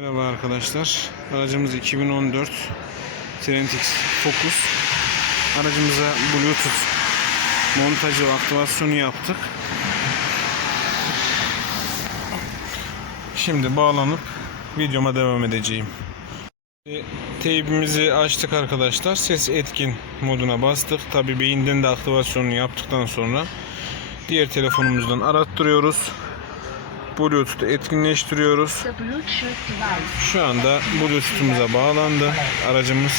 Merhaba arkadaşlar. Aracımız 2014 Trentix Focus. Aracımıza Bluetooth montajı aktivasyonu yaptık. Şimdi bağlanıp videoma devam edeceğim. Teybimizi açtık arkadaşlar. Ses etkin moduna bastık. Tabi beyinden de aktivasyonunu yaptıktan sonra diğer telefonumuzdan arattırıyoruz. Etkinleştiriyoruz. Bluetooth device Şu anda Bluetooth'umuza bağlandı aracımız.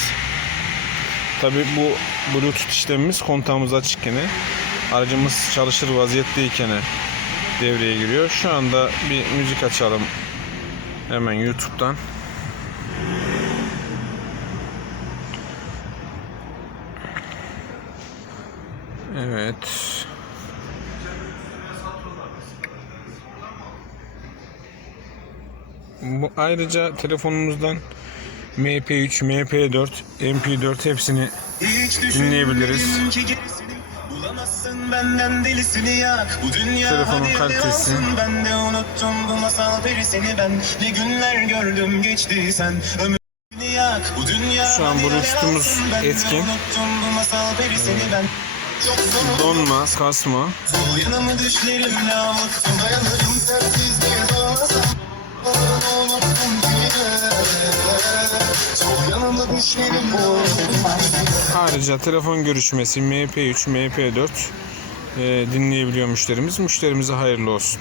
Tabi bu Bluetooth işlemimiz kontağımız açıkken aracımız çalışır vaziyetteyken devreye giriyor. Şu anda bir müzik açalım hemen YouTube'dan. Evet. Bu ayrıca telefonumuzdan MP3, MP4, MP4 hepsini dinleyebiliriz. Benden delisini yak Bu dünya Telefonun hadi kalitesi. Ben de unuttum bu masal perisini ben. Ne günler gördüm geçti sen. Yak. Bu dünya Şu an etkin. bu Çok zor. Donma, kasma. Sol yanımı düşlerimle avuttum Ayrıca telefon görüşmesi MP3, MP4 e, dinleyebiliyor müşterimiz. Müşterimize hayırlı olsun.